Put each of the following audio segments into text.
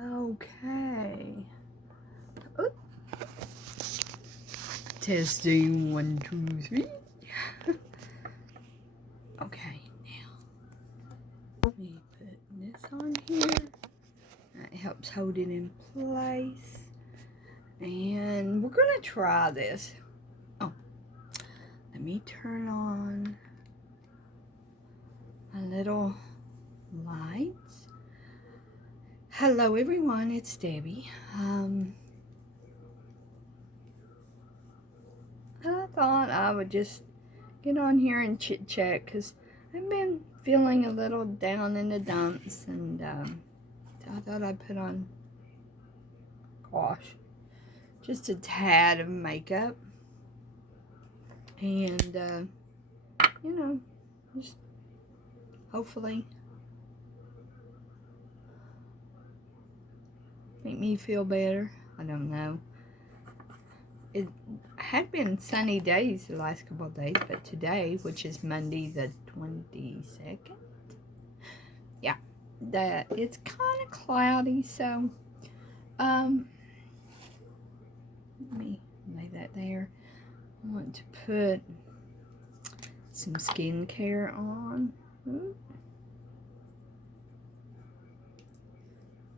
Okay. Oop. Testing 1, 2, 3. Okay, now let me put this on here. That helps hold it in place. And we're gonna try this. Oh, let me turn on a little lights. Hello everyone, it's Debbie. I thought I would just get on here and chit chat because I've been feeling a little down in the dumps, and so I thought I'd put on, gosh, just a tad of makeup, and you know, just hopefully make me feel better. I don't know. It had been sunny days the last couple of days, but today, which is Monday the 22nd, yeah, that it's kind of cloudy, so let me lay that there. I want to put some skincare on. Ooh.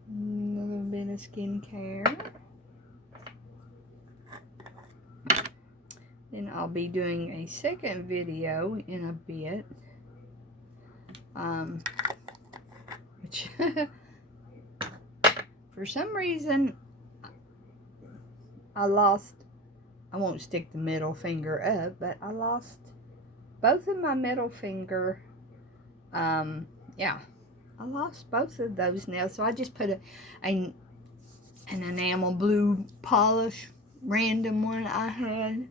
A little bit of skincare. Then I'll be doing a second video in a bit. Which for some reason I won't stick the middle finger up, but I lost both of my middle finger. Yeah, I lost both of those nails, so I just put an enamel blue polish, random one I had.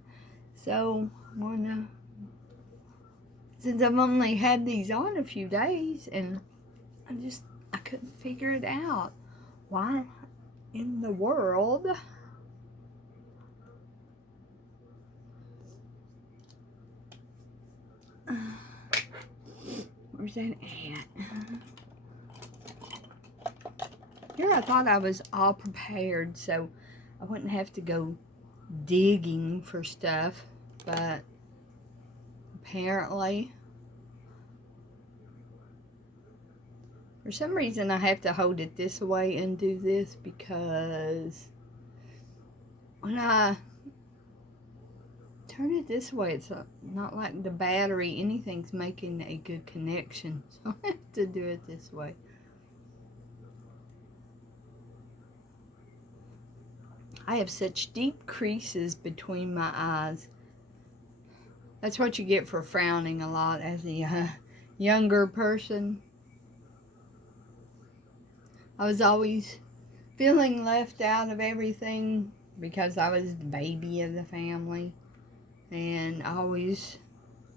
So I'm gonna, since I've only had these on a few days, and I couldn't figure it out. Why in the world? Where's that at? Here I thought I was all prepared, so I wouldn't have to go digging for stuff, but apparently for some reason I have to hold it this way and do this, because when I turn it this way, it's not like the battery, anything's making a good connection, so I have to do it this way. I have such deep creases between my eyes. That's what you get for frowning a lot as a younger person. I was always feeling left out of everything because I was the baby of the family. And I always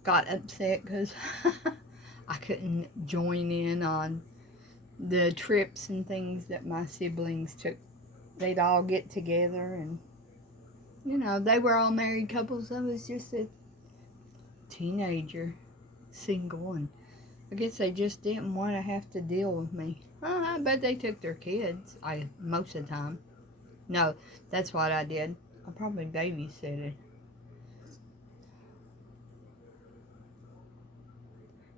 got upset because I couldn't join in on the trips and things that my siblings took. They'd all get together, and you know, they were all married couples. I was just a teenager, single, and I guess they just didn't want to have to deal with me. I bet they took their kids, most of the time. No, that's what I did. I probably babysitted.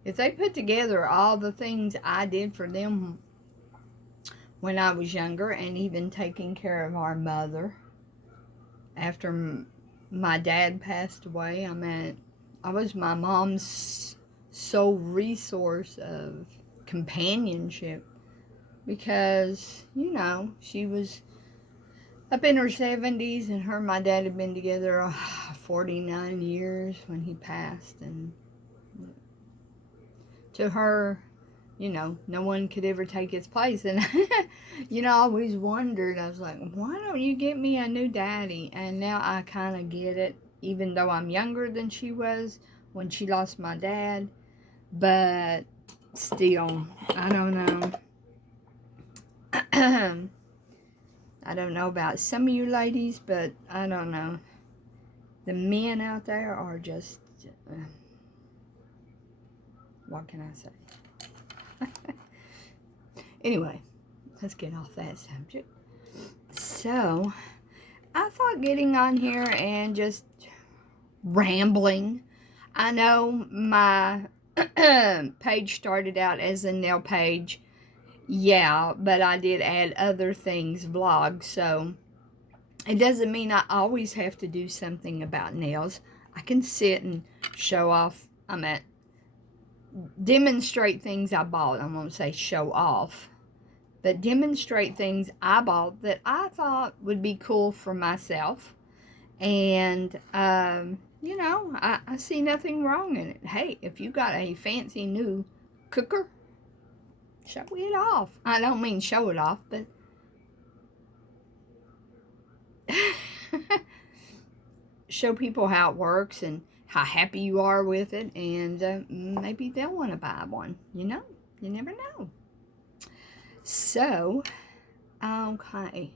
If they put together all the things I did for them when I was younger, and even taking care of our mother after my dad passed away, I mean, I was my mom's sole resource of companionship, because, you know, she was up in her 70s, and her and my dad had been together 49 years when he passed, and to her, you know, no one could ever take his place. And, you know, I always wondered, I was like, why don't you get me a new daddy? And now I kind of get it, even though I'm younger than she was when she lost my dad. But still, I don't know. I don't know about some of you ladies, but I don't know. The men out there are just, what can I say? Anyway, let's get off that subject. So, I thought getting on here and just rambling. I know my page started out as a nail page. Yeah, but I did add other things, vlogs, so it doesn't mean I always have to do something about nails. I can sit and show off, demonstrate things I bought. I won't say show off, but demonstrate things I bought that I thought would be cool for myself. And, you know, I see nothing wrong in it. Hey, if you got a fancy new cooker, show it off. I don't mean show it off, but show people how it works and how happy you are with it, and maybe they'll want to buy one. You know, you never know. So, okay.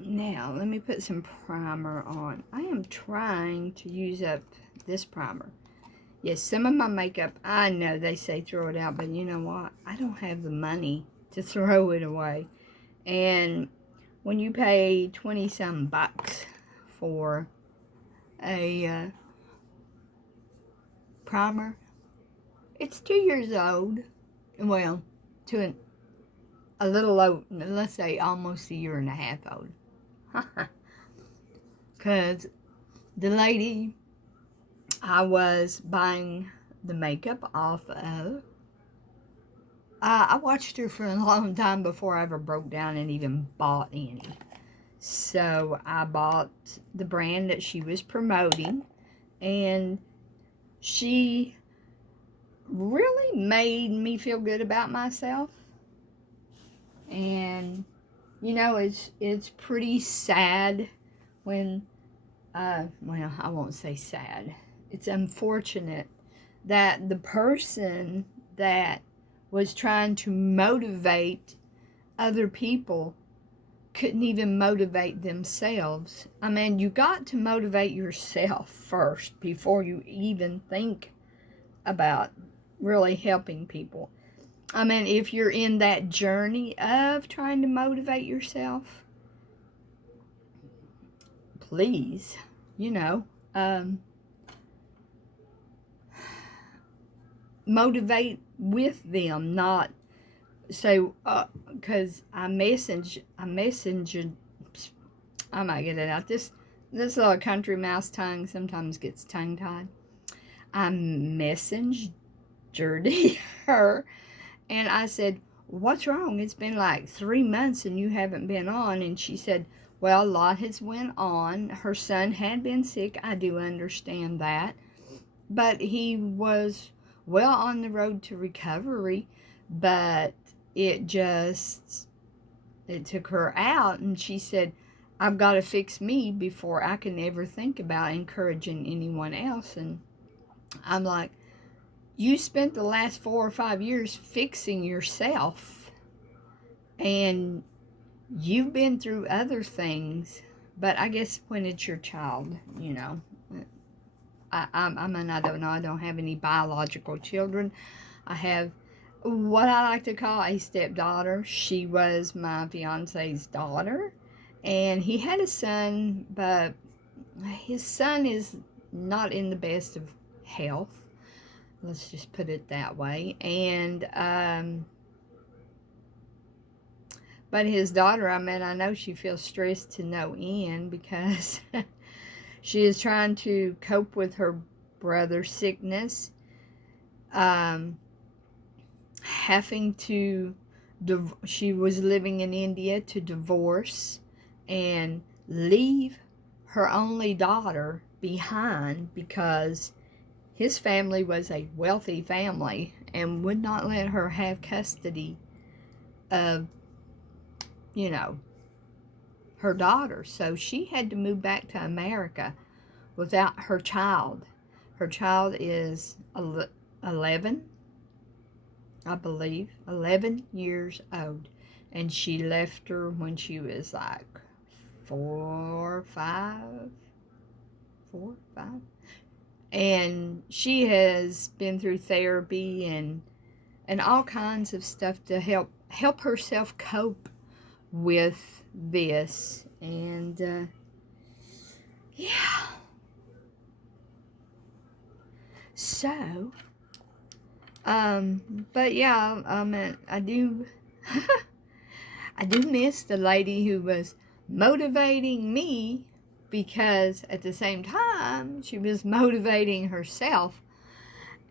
Now, let me put some primer on. I am trying to use up this primer. Yes, some of my makeup, I know they say throw it out, but you know what? I don't have the money to throw it away. And when you pay 20-some bucks for a primer, it's 2 years old. Well, a little old, let's say almost a year and a half old. Because the lady I was buying the makeup off of, I watched her for a long time before I ever broke down and even bought any. So I bought the brand that she was promoting, and she really made me feel good about myself. And you know, it's pretty sad when well, I won't say sad. It's unfortunate that the person that was trying to motivate other people couldn't even motivate themselves. I mean, you got to motivate yourself first before you even think about really helping people. I mean, if you're in that journey of trying to motivate yourself, please, you know, motivate with them, not say, because I might get it out. This little country mouse tongue sometimes gets tongue-tied. I messaged her, and I said, what's wrong? It's been like 3 months and you haven't been on. And she said, well, a lot has went on. Her son had been sick. I do understand that. But he was well on the road to recovery. But it took her out. And she said, I've got to fix me before I can ever think about encouraging anyone else. And I'm like, you spent the last 4 or 5 years fixing yourself, and you've been through other things, but I guess when it's your child, you know, I mean, I don't know, I don't have any biological children. I have what I like to call a stepdaughter. She was my fiance's daughter, and he had a son, but his son is not in the best of health. Let's just put it that way. And, but his daughter, I mean, I know she feels stressed to no end because she is trying to cope with her brother's sickness, having to, she was living in India, to divorce and leave her only daughter behind because his family was a wealthy family and would not let her have custody of, you know, her daughter. So she had to move back to America without her child. Her child is 11, I believe, 11 years old. And she left her when she was like 4, 5. And she has been through therapy and all kinds of stuff to help help herself cope with this. And yeah. So, but yeah, I do, I do miss the lady who was motivating me, because at the same time, she was motivating herself.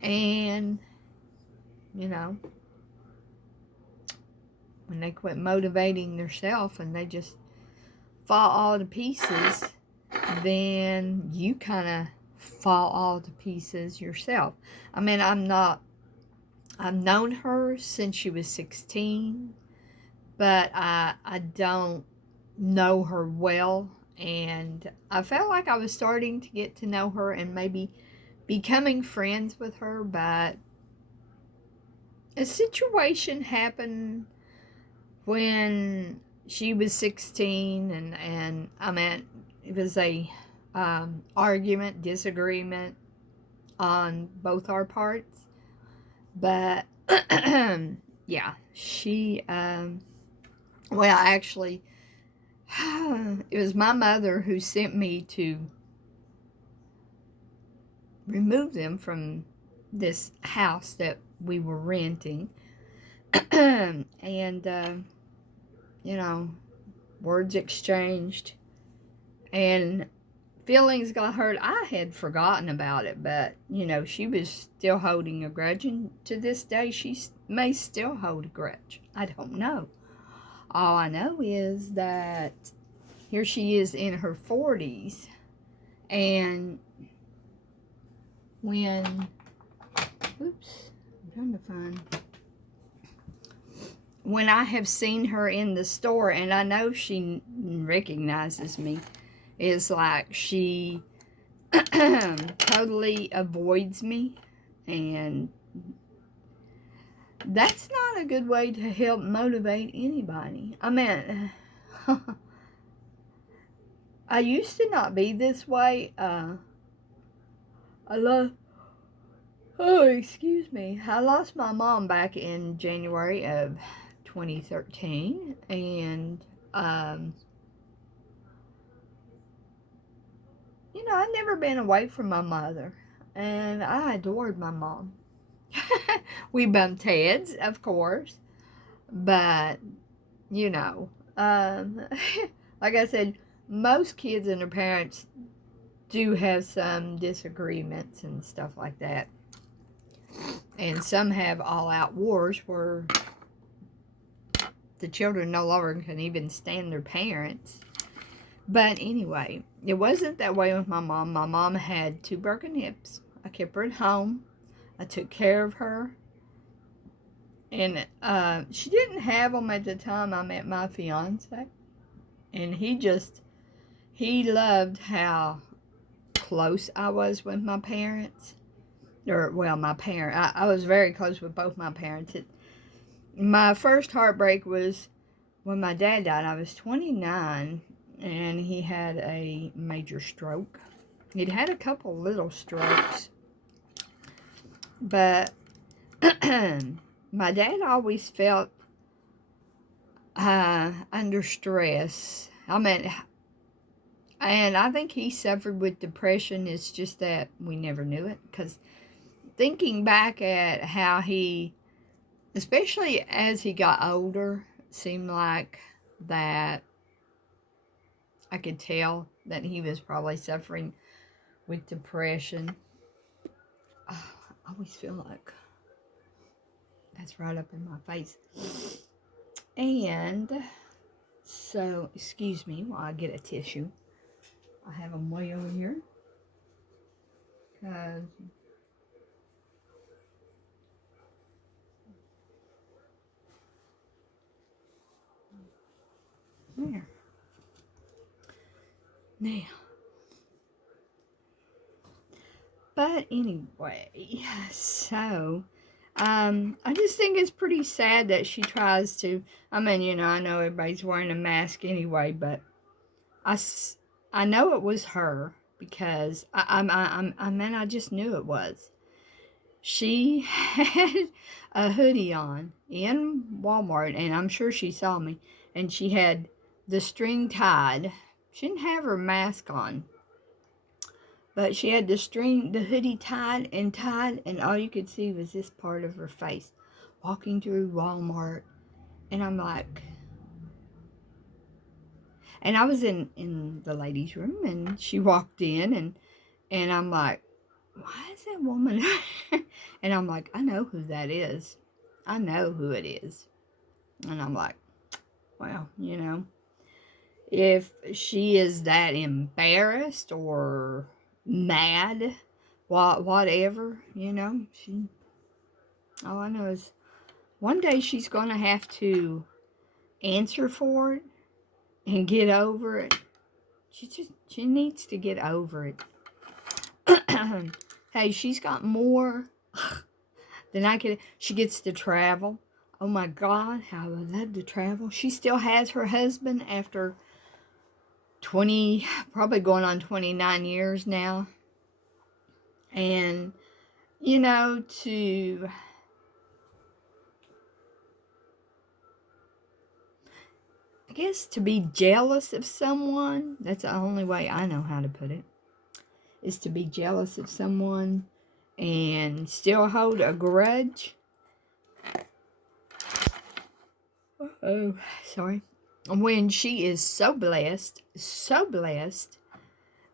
And, you know, when they quit motivating themselves and they just fall all to pieces, then you kind of fall all to pieces yourself. I mean, I've known her since she was 16, but I don't know her well. And I felt like I was starting to get to know her and maybe becoming friends with her, but a situation happened when she was 16, and I mean, it was a argument, disagreement on both our parts. But yeah, she well, actually, it was my mother who sent me to remove them from this house that we were renting. And you know, words exchanged, and feelings got hurt. I had forgotten about it, but, you know, she was still holding a grudge, and to this day, she may still hold a grudge. I don't know. All I know is that here she is in her 40s, and when, oops, I'm trying to find, when I have seen her in the store, and I know she recognizes me, is like she totally avoids me, and that's not a good way to help motivate anybody. I mean, I used to not be this way. Excuse me. I lost my mom back in January of 2013, and you know, I've never been away from my mother, and I adored my mom. We bumped heads, of course, but, you know, like I said, most kids and their parents do have some disagreements and stuff like that. And some have all-out wars where the children no longer can even stand their parents. But anyway, it wasn't that way with my mom. My mom had 2 broken hips. I kept her at home. I took care of her. And she didn't have them at the time I met my fiance. And he loved how close I was with my parents. I was very close with both my parents. My first heartbreak was when my dad died. I was 29, and he had a major stroke. He'd had a couple little strokes, but my dad always felt under stress. I mean, and I think he suffered with depression. It's just that we never knew it, because thinking back at how he, especially as he got older, seemed like that I could tell that he was probably suffering with depression. I always feel like that's right up in my face. And so, excuse me while I get a tissue. I have them way over here, because there. Now, but anyway, so I just think it's pretty sad that she tries to. I mean, you know, I know everybody's wearing a mask anyway, but I know it was her, because I mean, I just knew it was. she had a hoodie on in Walmart, and I'm sure she saw me, and she had the string tied. She didn't have her mask on, but she had the hoodie tied, and all you could see was this part of her face walking through Walmart. And I'm like, and I was in the ladies' room, and she walked in, and I'm like, why is that woman? And I'm like, I know who that is. I know who it is. And I'm like, well, if she is that embarrassed or mad, whatever, all I know is one day she's going to have to answer for it and get over it. She needs to get over it. Hey, she's got more than I could. She gets to travel. Oh my God, how I would love to travel. She still has her husband after 20, probably going on 29 years now. And, I guess to be jealous of someone, that's the only way I know how to put it, is to be jealous of someone and still hold a grudge. Oh, sorry. When she is so blessed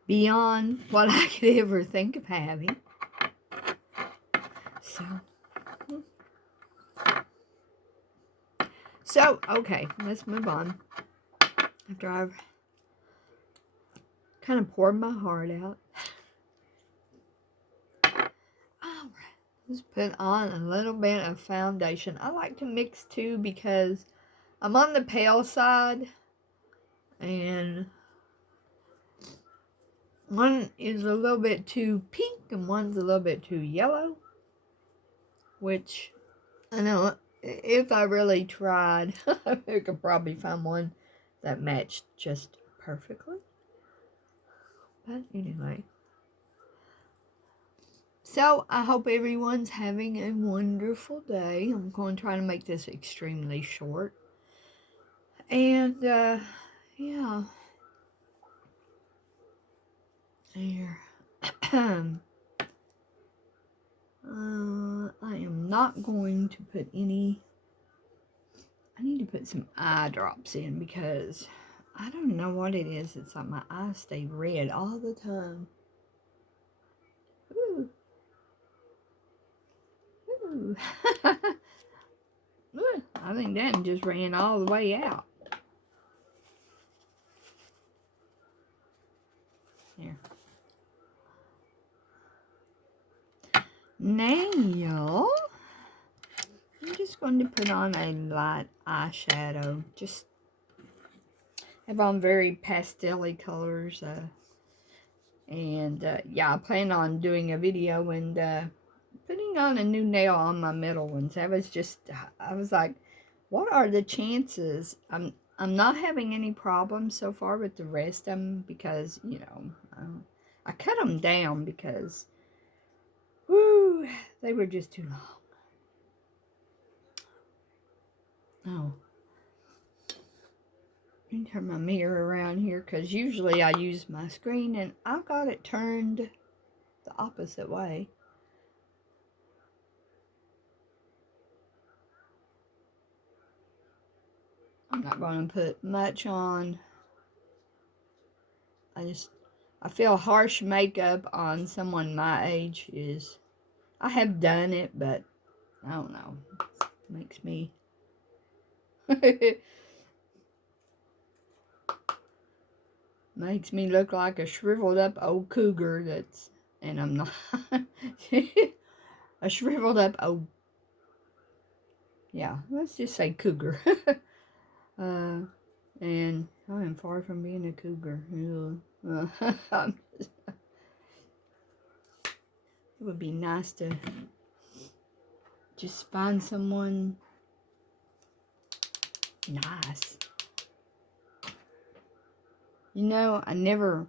beyond what I could ever think of having. So, okay, let's move on. After I've kind of poured my heart out. Alright, let's put on a little bit of foundation. I like to mix two because I'm on the pale side, and one is a little bit too pink and one's a little bit too yellow, which I know if I really tried, I could probably find one that matched just perfectly. But anyway. So, I hope everyone's having a wonderful day. I'm going to try to make this extremely short. And, yeah. Here. I am not going to put any... I need to put some eye drops in because I don't know what it is. It's like my eyes stay red all the time. Ooh. Ooh. I think that just ran all the way out. Here. Now, I'm just going to put on a light eyeshadow. Just have on very pastel-y colors. Yeah, I plan on doing a video and putting on a new nail on my middle ones. I was like, what are the chances? I'm not having any problems so far with the rest of them because, I cut them down because, whoo, they were just too long. Oh. Let me turn my mirror around here because usually I use my screen and I've got it turned the opposite way. I'm not going to put much on. I feel harsh makeup on someone my age I have done it, but I don't know. It makes me makes me look like a shriveled up old cougar and I'm not. A shriveled up old, yeah, let's just say cougar. And I am far from being a cougar. It would be nice to just find someone nice. I never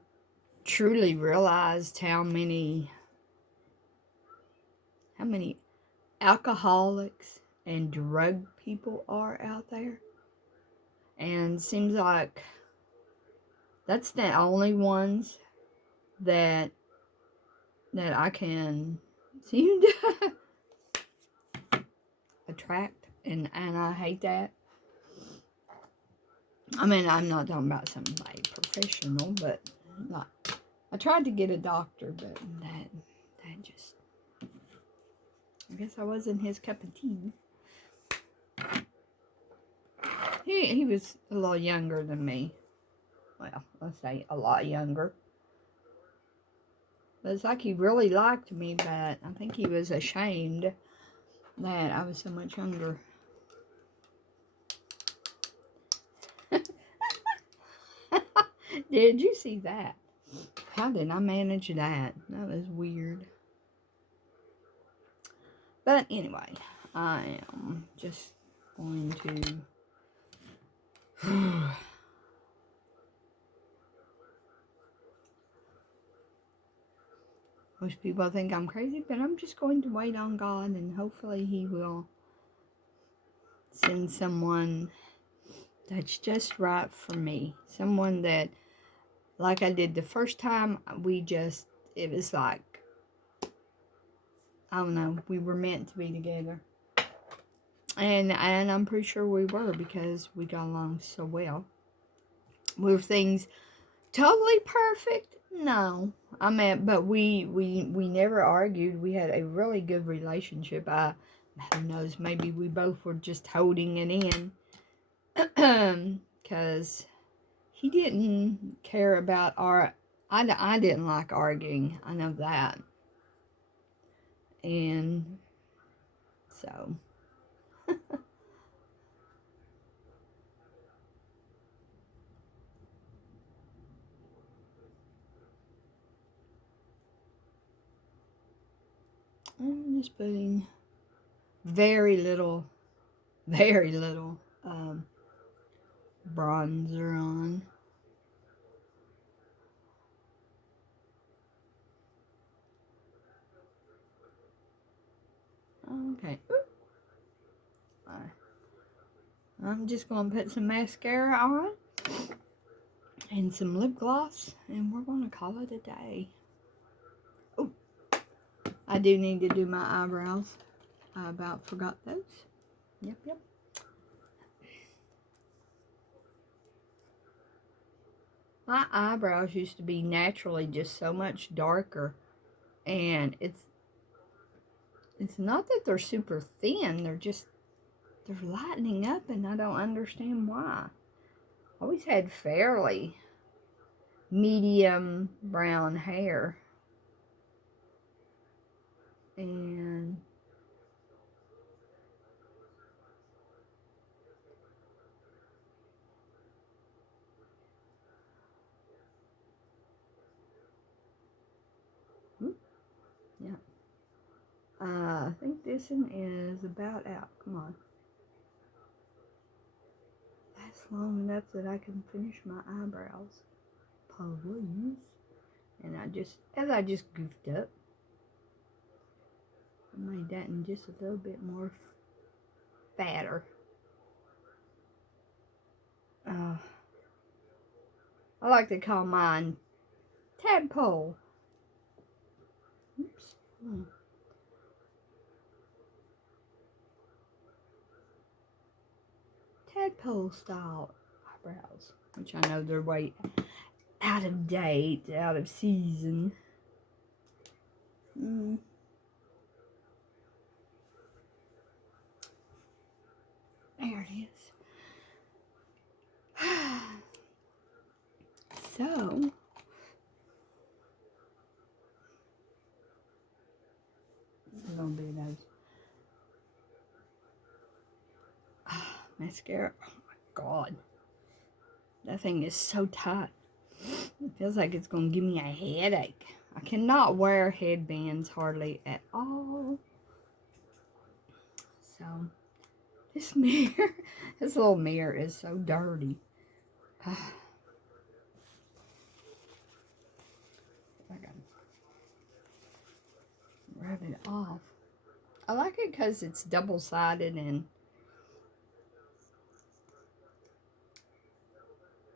truly realized how many many alcoholics and drug people are out there. And it seems like that's the only ones that I can seem to attract, and I hate that. I mean, I'm not talking about somebody professional, but not. I tried to get a doctor, but that just, I guess I wasn't his cup of tea. He was a little younger than me. Well, let's say a lot younger. But it's like he really liked me, but I think he was ashamed that I was so much younger. Did you see that? How did I manage that? That was weird. But anyway, I am just going to... Most people think I'm crazy, but I'm just going to wait on God, and hopefully He will send someone that's just right for me. Someone that, like I did the first time, it was like, I don't know, we were meant to be together. And I'm pretty sure we were, because we got along so well. Were things totally perfect? No. I mean, but we never argued. We had a really good relationship. Who knows, maybe we both were just holding it in. Because he didn't care about I didn't like arguing. I know that. And so... I'm just putting very little bronzer on. Okay. I'm just going to put some mascara on and some lip gloss, and we're going to call it a day. Oh, I do need to do my eyebrows. I about forgot those. Yep. My eyebrows used to be naturally just so much darker, and it's not that they're super thin, they're lightening up, and I don't understand why. I always had fairly medium brown hair, and yeah. I think this one is about out. Come on. That's long enough that I can finish my eyebrows. Please. And as I just goofed up, I made that in just a little bit more fatter. I like to call mine tadpole. Oops. Tadpole style eyebrows, which I know they're way out of date, out of season. There it is. So, it's gonna be those mascara. Oh my God, that thing is so tight. It feels like it's gonna give me a headache. I cannot wear headbands hardly at all. So, this mirror, this little mirror is so dirty. I can rub it off. I like it because it's double-sided and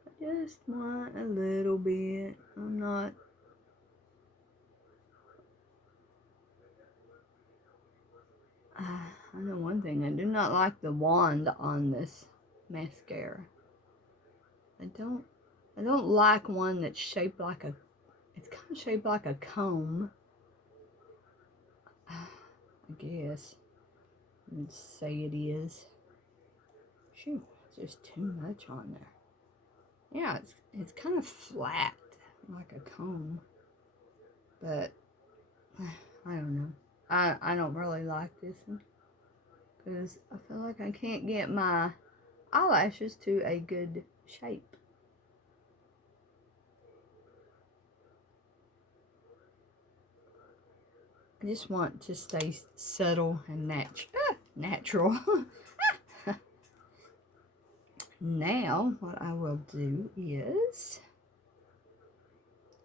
I just want a little bit. I'm not. I know one thing. I do not like the wand on this mascara. I don't like one that's shaped like a. It's kind of shaped like a comb. I guess. Let's say it is. Shoot, there's just too much on there. Yeah, it's kind of flat, like a comb. But I don't know. I don't really like this one because I feel like I can't get my eyelashes to a good shape. I just want to stay subtle and natural. Now, what I will do is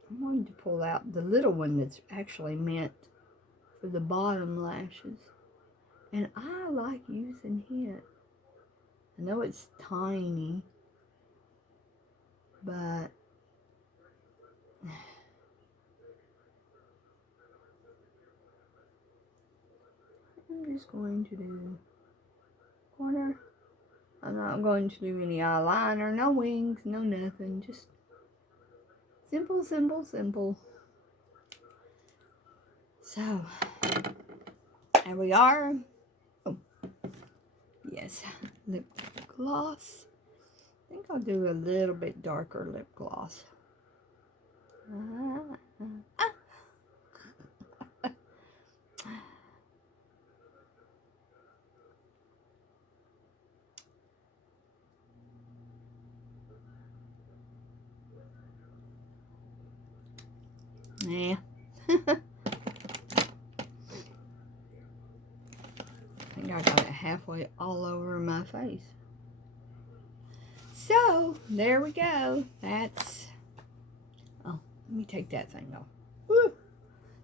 I'm going to pull out the little one that's actually meant for the bottom lashes. And I like using it. I know it's tiny, but I'm just going to do corner. I'm not going to do any eyeliner, no wings, no nothing. Just simple, simple, simple. So, there we are. Oh, yes, lip gloss. I think I'll do a little bit darker lip gloss. Yeah. I think I got it halfway all over my face. So, there we go. That's... Oh, let me take that thing off. Woo!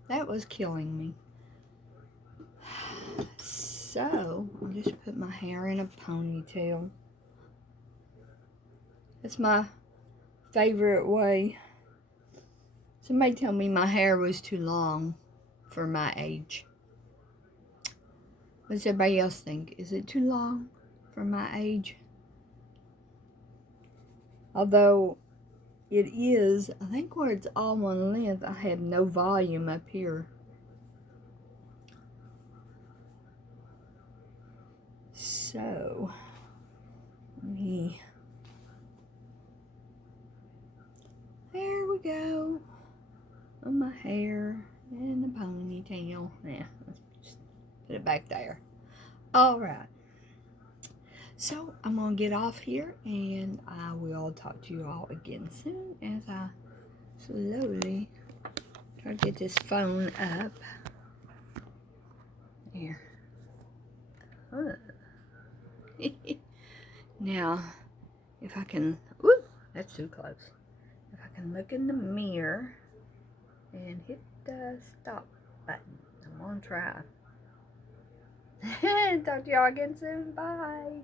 That was killing me. So, I'll just put my hair in a ponytail. That's my favorite way. Somebody told me my hair was too long for my age. What does everybody else think? Is it too long for my age? Although it is, I think where it's all one length, I have no volume up here. So, there we go. On my hair and the ponytail. Yeah, let's just put it back there. Alright. So, I'm going to get off here and I will talk to you all again soon as I slowly try to get this phone up. There. Now, if I can, whoop, that's too close. If I can look in the mirror and hit the stop button. I'm gonna try. Talk to y'all again soon. Bye.